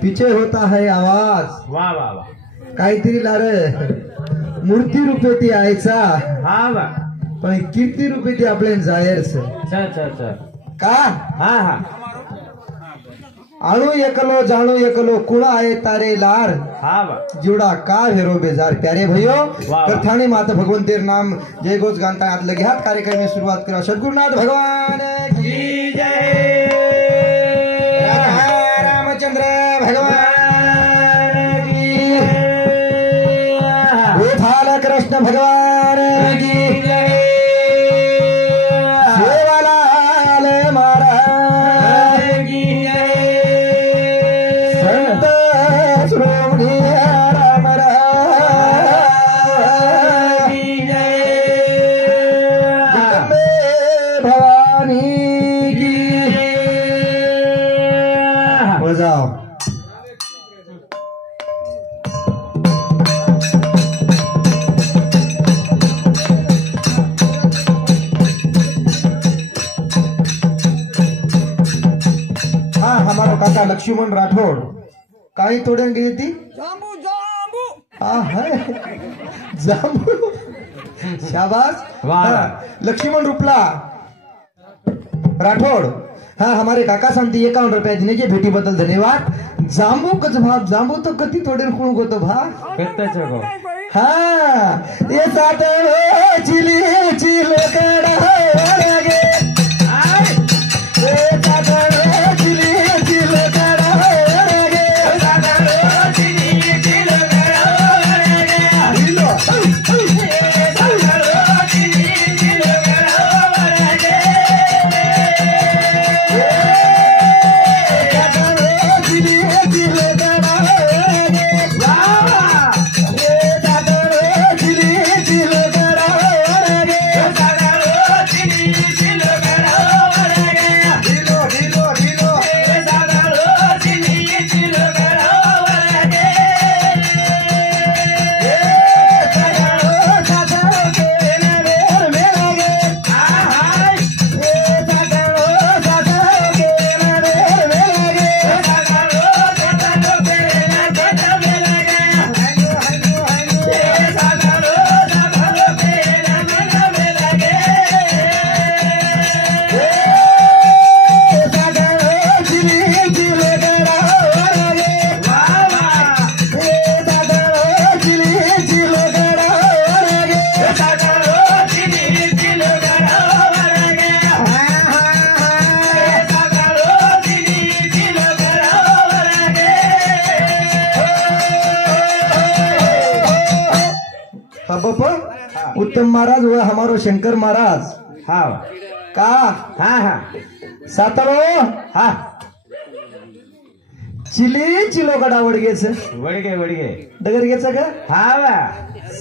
पीछे होता है आवाज. वा वा वा. काहीतरी लार मूर्ती रूपे ती आयचा. हा वा. पण कीर्ती रूपे ती आपल्या जायरच. का हा हा. आणू एकलो जाणू एकलो कुणा आहे तारे लार. हा वा. जुड़ा का हेरो बेजार. प्यारे भैयो वाह. प्रथाने माता भगवान तेर नाम जय घोष गानता आज लगे हाथ कार्यक्रम में शुरुआत करा. सद्गुरुनाथ भगवान की जय. रामचंद्र भगवान की गोपाल कृष्ण भगवान की जय. सेवालाल महाराज की जय. संत श्रोमणी राम की जय. जगदंबे भवानी की बजाओ. हाँ हमारा काका लक्ष्मण राठौड़ काही तोड़न गई थी. जांबू जांबू. हाँ है जांबू. शाबाश. वाह. हाँ, लक्ष्मण रुपला राठौड़. हाँ हमारे काका सांगते 51 रुपया देने के भेटी बदल धन्यवाद. जांबू कच भाव जांबू तो कति तोड़े कुण गो तो भा. को. हाँ ये साथ चिली चिलो कड़ा गे. ये साथ चिली चिलो कड़ा गे. चिलो उत्तम महाराज व हमारो शंकर महाराज. हा का हा हा. सातरो हा. चिली चिलो गडा वडगेच वडगे डगर घ्यायच का. हा वा.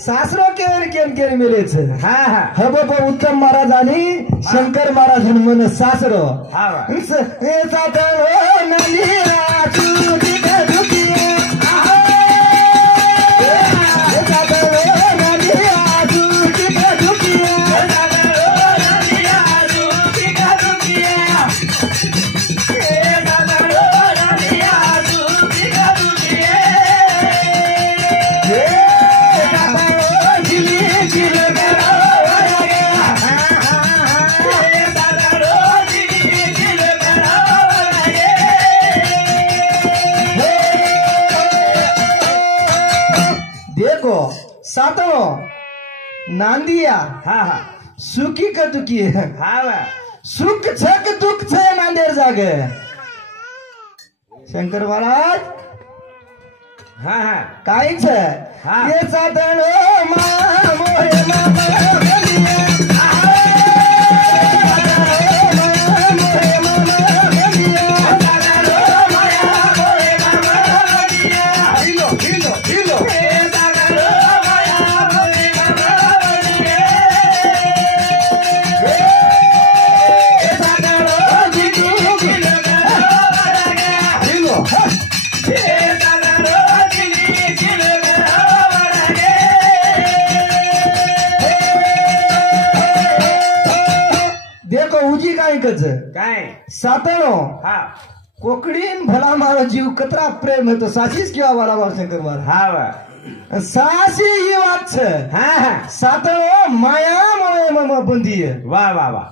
सासरो केवर केम केरी मेलेच. हा हा. ह बाबा उत्तम महाराज आणि शंकर महाराज म्हणून सासरो. हा वा. सातरो नलिरा तुझी दुखी. सातरो नांदिया. हा हा. सुखी का दुखी. हा वा. सुख छक दुख छे नांदेर जागे. शंकर महाराज हा हा. काहीच हा. ये सातरो मा मोहे मा काय काय. सातरो हा. कोकडीन भला मारो जीव कतरा प्रेम હતો સાચી જ કેવા વાળા વાળશંકર મારા હા વા સાચી એ વાત છે હા હા સાતળો માયા બંધી વાહ વાહ વાહ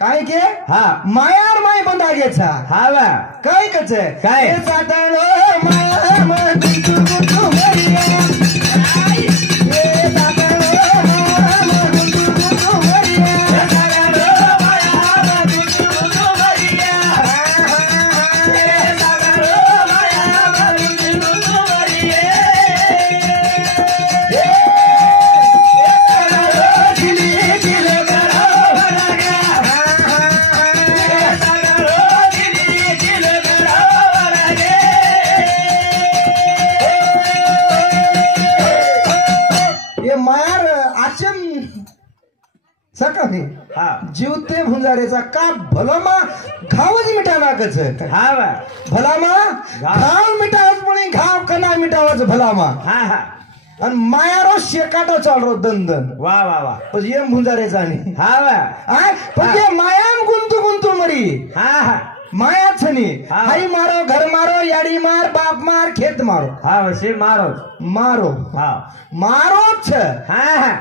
કાઈ કે હા માયાર માય બંધાગે છે હા વા કઈ કે છે કાઈ? એ સાતળો માયા ગુંતુ ગુંતુ મરિયા એ સાતળો માયા ગુંતુ ગુંતુ મરિયા હા जीवते भुंजारेचा का भलामा घावच मिठा नाकच હા વા भलामा घाव मिठावच पण घाव कना मिठावच भलामा હા હા आणि मायारो शेकाटो चालरो दंदन વાહ વાહ વાહ पण ये भुंजारेचा नाही હા वा पण ते मायाम गुंतू गुंतू मरी હા હા मायाच नाही हा. आई मारो घर मारो याडी मार बाप मार खेत मारो હા વસી મારો मारो હા मारो छ હા હા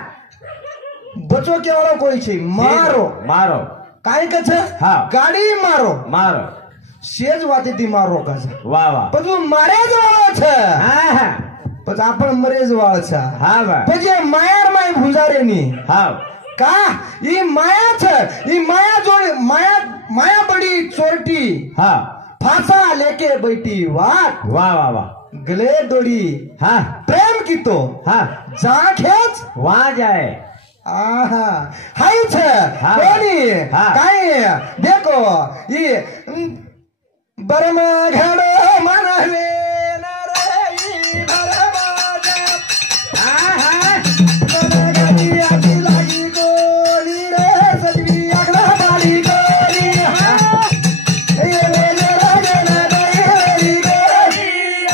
बचो के वाળો કોઈ છે मारो મારો काय का छ हा. गाडी मारो મારો शेज वाती ती मारो का छ વાહ વાહ पण तू मारेज वाळो छ હા હા पण आपण मरेज वाळ छ હા વા म्हणजे मायार माय भुंजारेनी હા का ई माया छ ई माया जोडी माया माया बडी चोरटी હા फासा लेके बैठी वाट વાહ વાહ વાહ गले दोडी હા प्रेम की तो હા जा खेच વાહ જાય आहा हाय छ हा. कोणी हा. काय देखो ई बरम घडो मनवे नरई भरमाजा आहा गगनी आती लागी गोली रे सजवी आकडा पाली गोली हा ये ले रगना दई गोली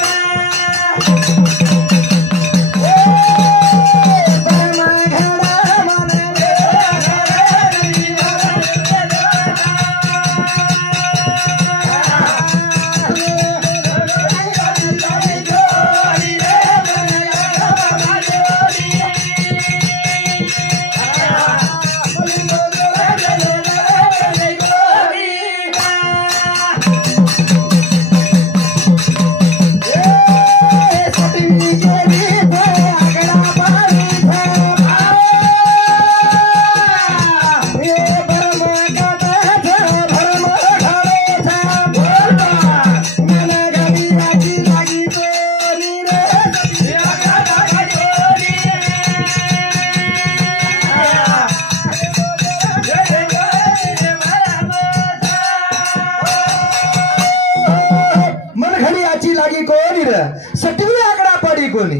सटवी आकडा पाडी कोणी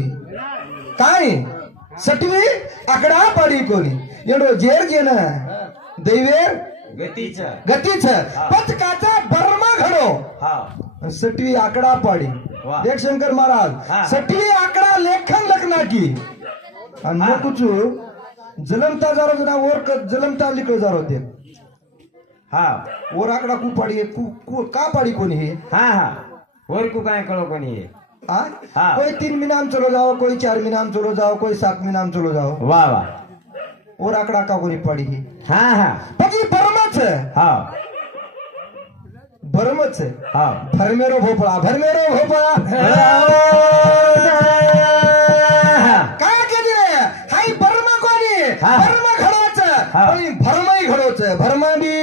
काय सटवी आकडा पाडी कोणी एवढो जेर जेन दैवेर ગતિચ गतीच पथकाचा बर्मा घडो હા सटवी आकडा पाडी वाह. देख शंकर महाराज हाँ. सटवी आकडा लेखन लखना की आणि हाँ. कुचू जलमता जारो जना और जलमता लिखो जारो ते હા और आकडा कु पाडी का पाडी कोणी हे હા હા ઓરકુ કાંઈ કળો કોની हाँ? हाँ. कोई 3 मीनाम चलो जाओ कोई 4 मीनाम चलो जाओ कोई 7 मीनाम चलो जाओ વાહ વાહ और आकडा का कोणी पाडी ही હા હા પછી ભરમच હા भरमच હા भरमेरो भोपळा काय केली रे हाय भरमा कोणी हा. भरमा घडोच हा. पण भरमाई घडोच भरमा बी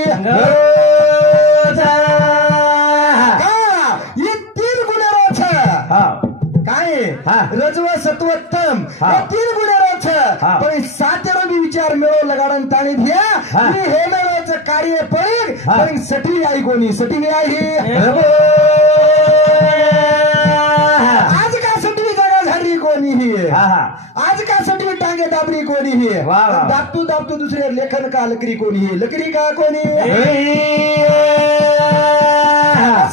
का ही 3 गुणेरोच હા काय हा. रजव सत्वोत्तम हा. हे 3 गुणेरोच हा. पण 7 बी विचार मिळो लगाडन ताणी भ्या हा. मी हे मिळोच कार्य पडील हा. पण सटवी आई कोणी सटवी आई आज का सटवी जागा झाली कोणी ही હા હા आज का सटवी टांगे दाबरी कोणी ही वाह, वाह. दाबतू दुसरे लेखन का लकरी कोणी ही लकरी का कोणी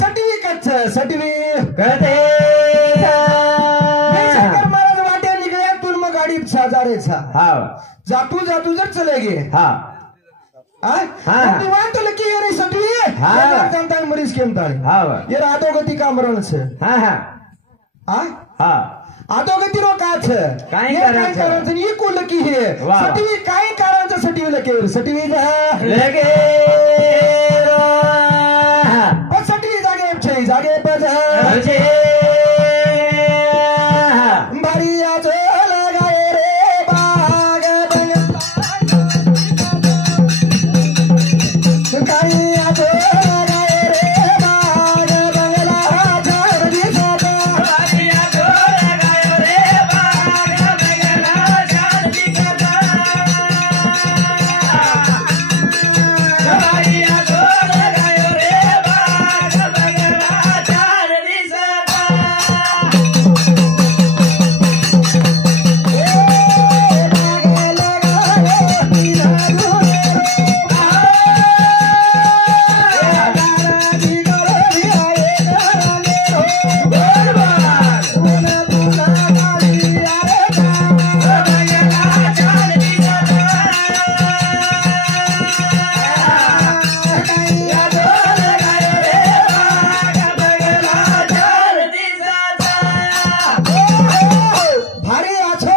सटवी कच्छ सटवी કતે शंकर महाराज वाट्या निघल्या तुन मग गाडी 6,000 હા जातू जर चले गे હા હા. દીવાન તો લકી એની સટવી હા. તાણ મરીશ કેમ તાણ હા વા. એ રાતો ગતિ કામરણ છે હા હા હા હા આતો ગતિ નો કા છે કાંઈ એ કારણ કાંઈ છે. કારણ છે ને ઈ કો લકી હે વાહ. સટવી કાંઈ કારણ છે સટવી લકે સટવી લગે પણ સટવી જાગે એમ છે જાગે પછી છે ભરિયા જો લગાય રે બાગ કાળિયા જો લગાય રે બાગ બંગલા ઝાડની સોટા બારિયા જો લગાયો રે બાગ બંગલા ઝાડની સોટા બારિયા જો લગાયો રે બાગ બંગલા ઝાડની સોટા भारी आछो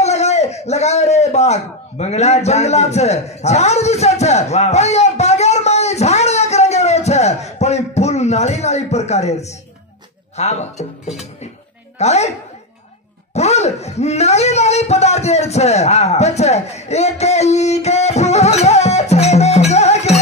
लगाय रे बाग બંગલા બંગલા છે ઝાડ દિશે છે વાહ. પણ એ બાગેરમાં એ ઝાડ એક રંગેલો છે પણ એ ફૂલ નાળી નાળી પ્રકારે છે હા વા. કાલે ફૂલ નાળી નાળી પદાર્થ છે હા, હા. પછી એક ઈ કે ફૂલ છે ને જગે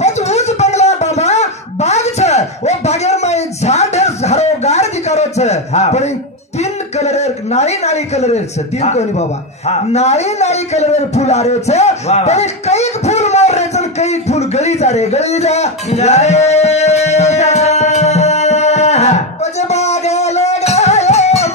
પછી ઉચ્ચ બંગલા બાબા બાગ છે ઓ બાગેરમાં એક ઝાડ હરો ગાર દીકારો છે હા. પણ એ तीन कलर नाळी नाळी कलर છે तीन હા. કોની બાબા હા. નાળી નાળી કલર ફૂલ આર્યો છે વાહ, વાહ. પણ એ કઈક ફૂલ મોર રે છે ને કઈક ફૂલ ગળી જા રે ગળી જા પછી બાગે લગાયો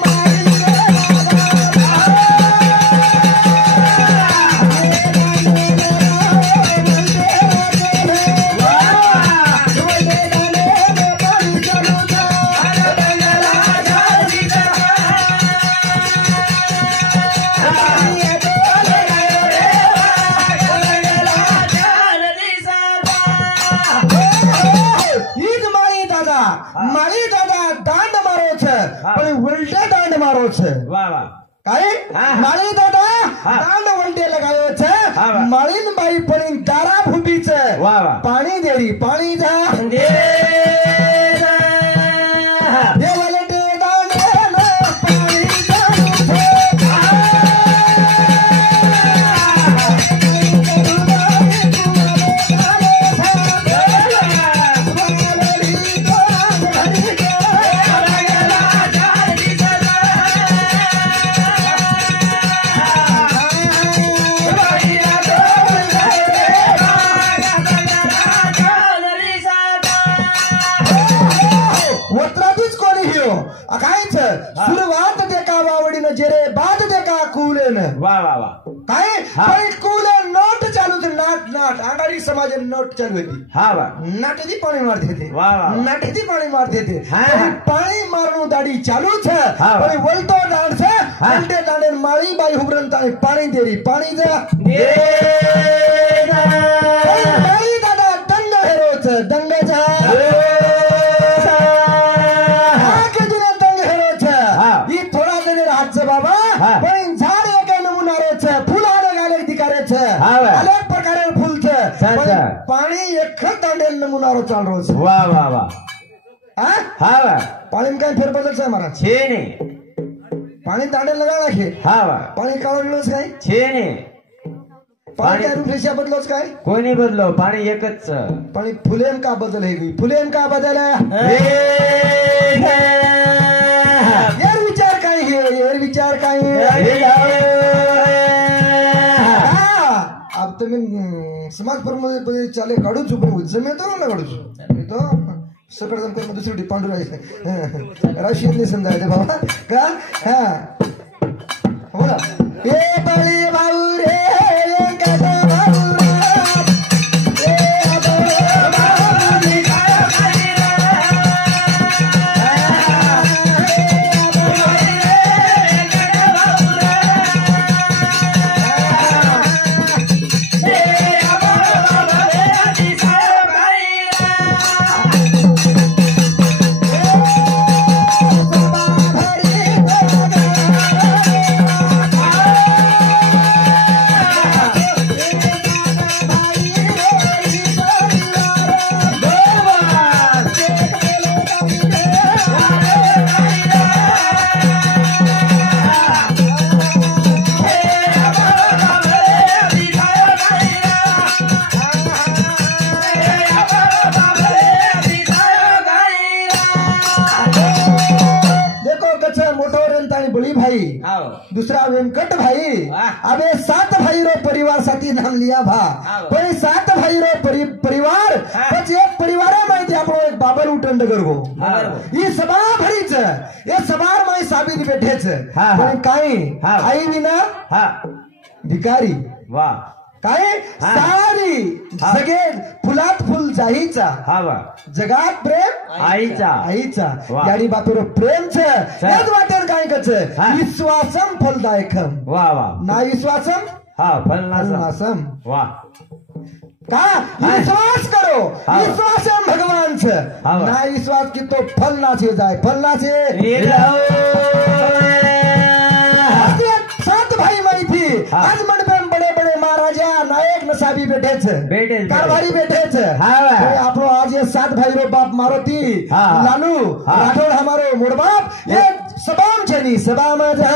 મારી ઈજ માળી દાદા દાંડ મારો છે હા. પણ એ ઉલટે દાંડ મારો છે વાહ વાહ. કાઈ હા. માળી દાદા હા. દાંડ ઉલટે લગાવ્યો છે હા, વાહ. માળીન બાઈ પડી દારા ફૂટી છે વાહ વાહ. પાણી દેરી પાણી જા એ વલટે દાંડે ને પાણી જાનું છે वत्रातीच कोणी हिरो काय सुरुवात देका वावडीनं जेरे बाद देका कुलेन વાહ વાહ વાહ. काय हा. पण कुले नोट चालू होती नाट नाट आघाडी समाज नोट चालू होती હા વા. नाटेથી પાણી મારતી હતી વાહ, વાહ. નાટેથી પાણી મારતી હતી હા, પણ હા. પાણી મારનું દાડી ચાલુ છે હા, વાહ. પણ વલતો દાડ છે હા. વલટે દાડે માળી બાઈ હુબરન તાણી પાણી દેરી પાણી જા માળી દાદા દંગ હેરો છે દંગ જા આ કીધું દંગ હેરો છે હા. ઈ થોડા જણે રાત છે બાબા હા. પણ ઝાડ એક નમૂનારો છે ફૂલ આડે ગાલે દીકારે છે હા, વાહ. અનેક પ્રકારે ફૂલ છે સાચા. પણ પાણી એક જ દાંડે નમૂનારો ચાલરો છે વાહ વાહ વાહ. હા હા વા. પાણીમાં કઈ ફેરબદલ છે મારા છે ને. પાણી દાંડે લગા નાખે હા વા. પાણી કાળો છે કઈ છે ને. પાણી કઈ રૂપરેશા બદલો છે કઈ કોઈ નહીં બદલો, પાણી એક જ છે. પાણી ફૂલેન કા બદલ હે ગઈ ફૂલેન કા બદલ યાર વિચાર કઈ હે યાર વિચાર કઈ હા अब तो मैं समाज पर मध्ये चाले काढू છું પણ જમે તો ન કાढू છું એ તો सकड जण दुसरी पांडुराज राशीतले समजा बाबा का हा बोला ए बळी भाऊ रे दूसरा वेंकट भाई अबे 7 भाई रो परिवार साथी नाम लिया भा पण 7 भाई रो परिवार પછી એક પરિવારમાં આપણો એક બાબર ઉટંડ કરવો ઈ સભા ભરી છે એ સભામાં સાબિત બેઠે છે પણ કાઈ આઈ વિના भिकारी वाह काय सारी जगेत फुलात फुल जाहीचा जगात प्रेम आईचा यानी बापेरो प्रेम छे याद वाटेर काय कचे विश्वासम फलदायकम वाह वाह ना विश्वासम फलनासम वाह का विश्वास करो विश्वासम भगवान छे ना विश्वास की तो फल ना छे जाए फल ना छे 7 भाई माई थी आज मंडपे बड़े बड़े महाराजा नायक नसाबी बैठे छे कारभारी बैठे छे आपनो आज ये 7 भाई रो बाप मारो थी लालू राठौड़ हमारो मोड़ बाप ये सभाम छे नी सभा में जा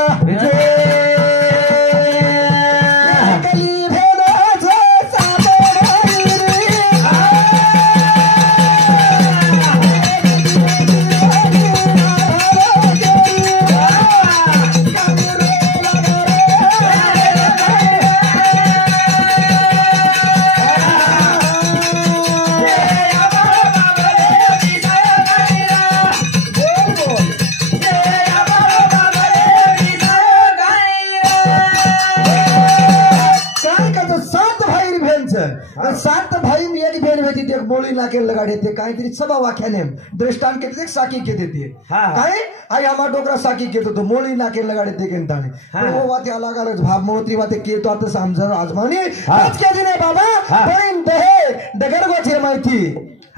सात भाई में एक बहन होती थी बोली नाके लगाड़े थे काहे तेरी सभा वाक्या ने दृष्टांत के थे साकी के देती काहे आई हमारा डोकरा साकी के तो मोली नाके लगाड़े थे केंताने वो बातें अलग अलग भाव मोती बातें के तो आते समझो आजमानी आज के दिन बाबा बहन दहे डगर को छे माई थी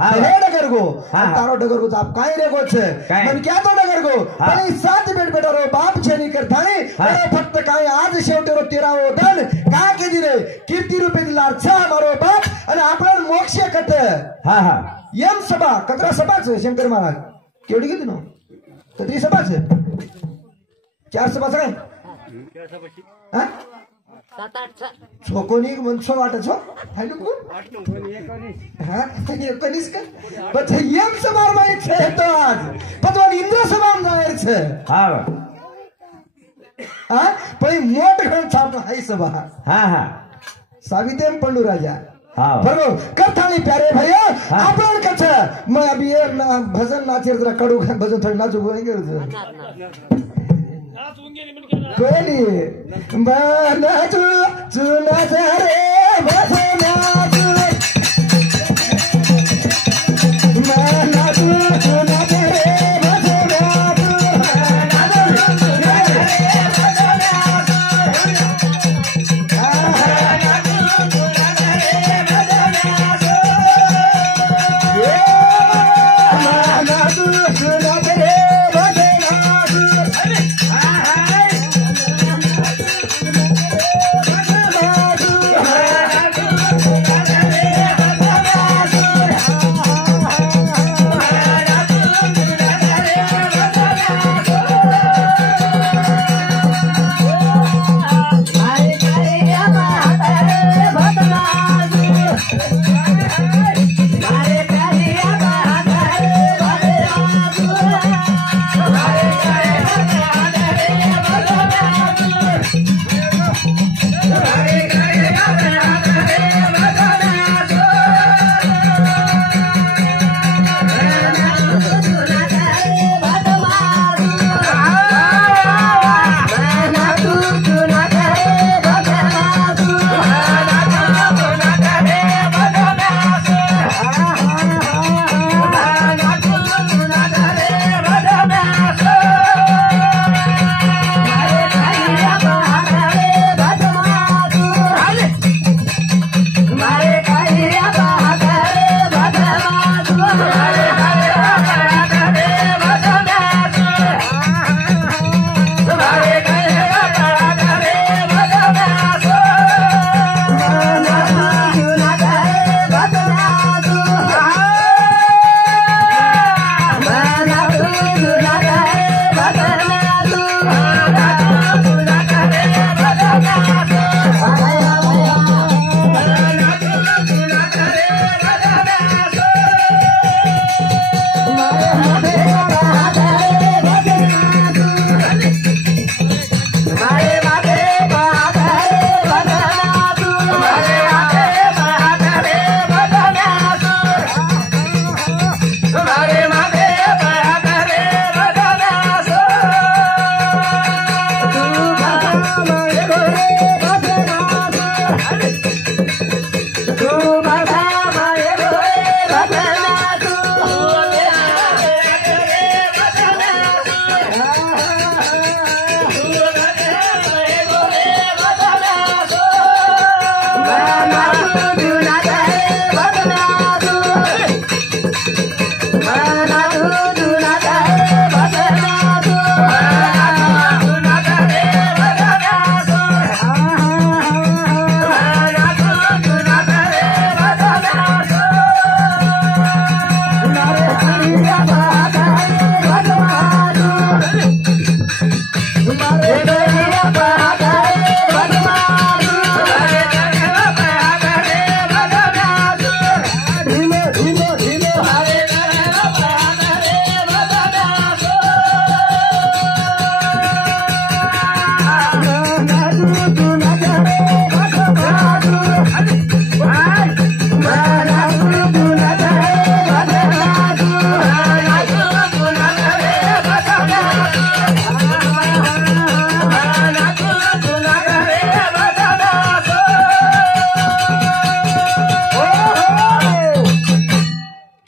हे डगर को तारो डगर को आप काहे रे को छे मन क्या तो डगर को पण 7 बेट बेटा रो बाप छे नहीं करता नहीं फक्त काहे आज शेवटे रो 13 दन का के दिरे कीर्ती रूपे दिलार छा मारो बाप અને આપણો મોક્ષ કતે એમ સભા કતરા સભા છે શંકર મહારાજ કેવડી કીધું નો કતરી સભા છે 4 સભા છે હા 7-8 છોકોની મનસો વાટે છો હાલું કો હા 19 का પછી એમ સભામાં છે તો આજ પતવાન ઇન્દ્ર સભામાં જાય છે હા હા પછી મોટ ઘણ છાપ હાઈ સભા હા હા सावितेम पंडू राजा बरोबर कथानी प्यारे भैया आपण कछ मैं अभी ये भजन नाचे जरा कड़ू भजन थोड़ी नाचू बोलेंगे कोई नहीं नाचू चुना रे भजन नाचू नाचू चुना रे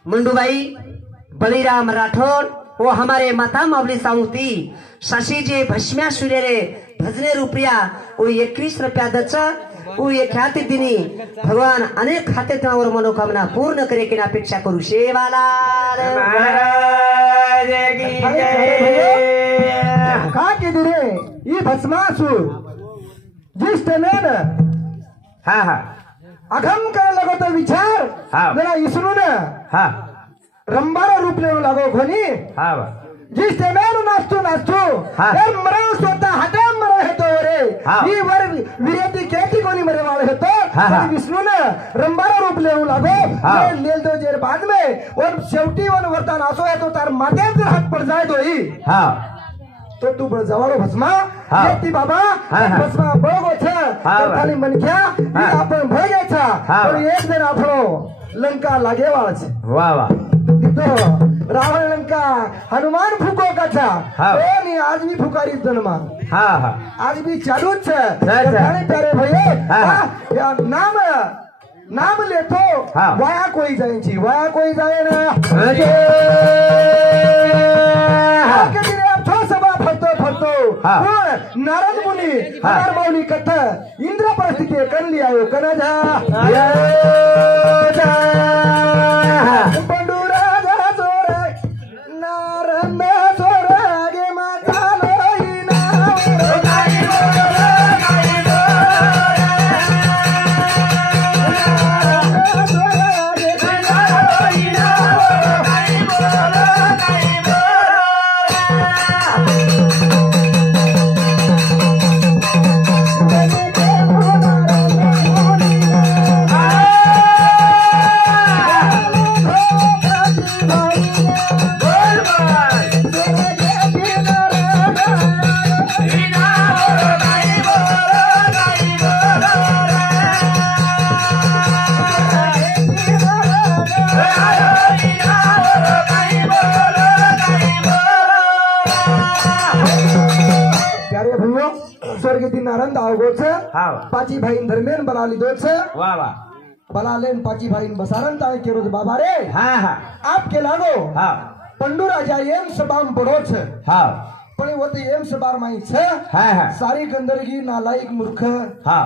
मुंडूबाई बळीराम राठोड वो हमारे माता माऊली सावती शशि जी भस्म्या सुरेरे भजने रुपया वो 21 रुपया दच वो ये ख्याति दिनी भगवान अनेक खाते तनावर मनोकामना पूर्ण करे की अपेक्षा करू शेवाला महाराज की जय। का केली रे ही भस्मासूर ज्येष्ठ मेन हा हा अघम करायला लागो तो विचार हा. जरा इसरून हा रंबारा रूप लेऊ लागो खोनी हा बा ज्येष्ठ मेन नाचतो नाचतो हा. तर मरण स्वतः हाता मरण हेतो रे हा. ही वर विरेती केती कोणी मरे वाळ हेतो हा, हा. विष्णून रंबारा रूप लेऊ लागो हा. लेल दो जेर बाद में और शेवटी वन वरता नाचो है तो तार माथे जर हात पड जाय तो ही हा तो तू जवळ भस्मा हा. येती बाबा हा, हा. भस्मा बळगो छे हा, तर बा. खाली मनख्या ही हा. आपण भोगायचा हा, पण बा. एक जण आपलो लंका लागेवाच वा वा तिथं रावण लंका हनुमान फुको कथा हा. कोणी आज भी फुकारी जन्मा हा हा आज भी चालूच है अच्छा. जाने प्यारे भैया हा. या नाम नाम लेतो हा. वाया कोई जायची वाया कोई जाए ना सभा फरतो फरतो हा. पण नारद मुनी हा. अनार माऊली कथा इंद्र परिस्थिती कणली आयो कनजा पंडुराजा चोर नारद चोर गे माता स्वर्गीय नारद आवगोच हा. पाची भाईन धर्मेन बलाली दोच वा वा बलालेन पाची भाईन बसारन ताय के रोज बाबा रे हा हा आप के लागो हा पंडू राजा एम सबाम पडो छ हा पण वो तो एम सबार माई छ हा हा सारी गंदरगी नालायक मूर्ख हा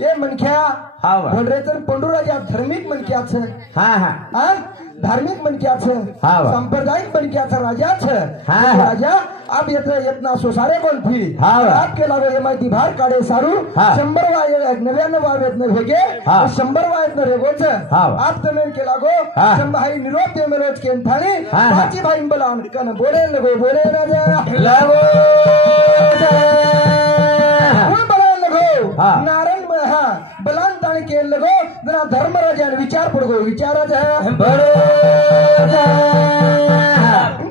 ये मनख्या हा वा. भडरे तर पंडू राजा धार्मिक मनख्या छ हा हा हा? धार्मिक मनख्या छ हा वा. सांप्रदायिक मनख्याचा राजा छ हा, हा. राजा आप येतना सोसारे कोण फी हा वा. आपके लागो ये माहिती भार काढे सारू हा. 100 वाय 99 वायेतन भेगे हा. 100 वायेतन रेगोच हा वा. आप तमेन के लागो हा. संभाई निरोप दे मेलोच के थाने हा, हा. पाची भाई बलान कन बोले लगो बोले राजा लगो कोण बलान लगो हा. नारायण में हा बलान ताण के लगो जरा धर्म राजा विचार पडगो विचार राजा बड़ो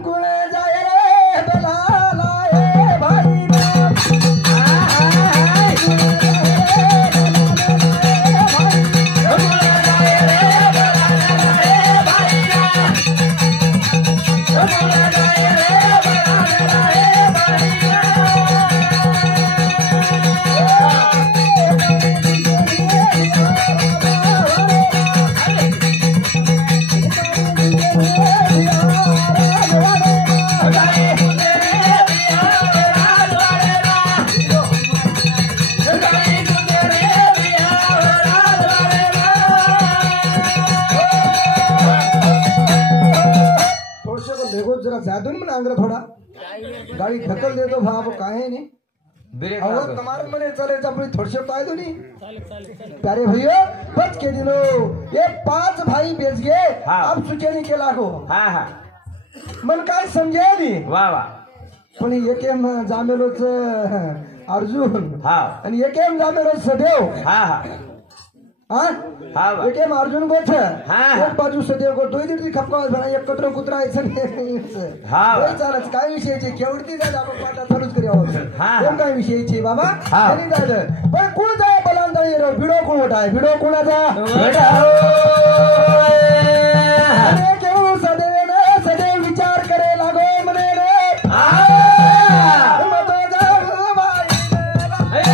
कुण जाय रे बलाला ए भाई Yeah. दून म्हणा अंग्र थोडा गाड़ी ढकल दे दो भाव काहे ने ब्रेक और मार दो। तुम्हारे मने चले अपनी थोड़ी से पाए दो नहीं प्यारे भैया बच के दिनो ये 5 भाई बेच गए हाँ। अब सुचे नहीं के लागो हा हा मन काय समजे नहीं वा वा पण एकेम जामेलोच अर्जुन हा आणि एकेम जामेलोच सदेव हा हा हा हा वा एकेम अर्जुन गोठ हाँ। एक बाजू सदेव गोठ दोई दीड खपका भरा एक कटर कुत्रा यायचं हाँ। होय चालच काय विषयाचे केवढती जाय आपण पाटा चालूच करी आहोत हाँ। कोण काय विषयाची बाबा हाँ। तरी जायचं पण कोण जाय बलांदा येरो भिडो कोण मोठा आहे भिडो कोणाचा अरे केवळ सदैव विचार करे लागो म्हणे रे मत जाऊ बाई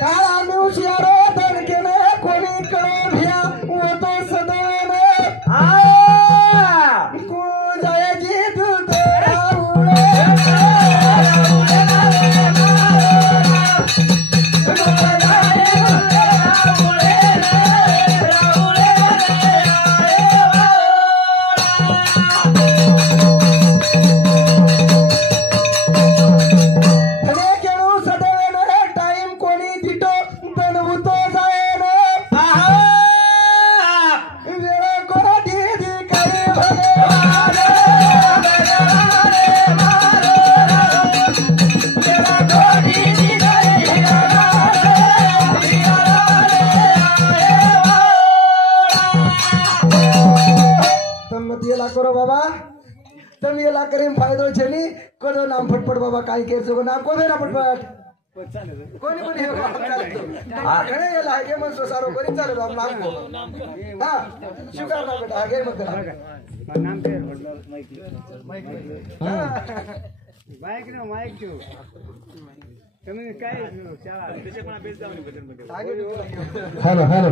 काळा मिवशियारो धडकेने कोणी करून घ्या होतो सदैव कोण जायची दूध केळू सदैव टाइम कोणी दिटो बनवतो जायन वेळ कोराठी काही भगवान તમે येला करो बाबा તમે येला કરીને फायदो છે ની કરો નામ ફટફટ બાબા કાઈ કેરજો નામ કોને ના ફટફટ कोणी पण हे घणे येला हागे मग सारो करी चालू राम नाम को हा शुगर ना बेटा हागे मग माइक ना माइक जो तुम्ही काय हॅलो हॅलो